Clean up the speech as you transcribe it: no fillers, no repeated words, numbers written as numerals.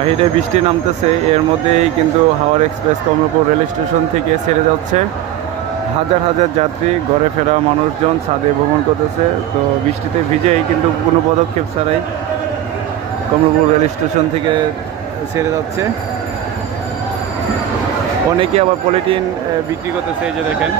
বাহিরে বৃষ্টি নামতেছে, এর মধ্যেই কিন্তু হাওড় এক্সপ্রেস কমলাপুর রেল স্টেশন থেকে ছেড়ে যাচ্ছে। হাজার হাজার যাত্রী, ঘরে ফেরা মানুষজন ছাদে ভ্রমণ করতেছে। তো বৃষ্টিতে ভিজেই কিন্তু কোনো পদক্ষেপ ছাড়াই কমলাপুর রেল স্টেশন থেকে ছেড়ে যাচ্ছে। অনেকে আবার পলিথিন বিক্রি করতেছে, এই যে দেখেন।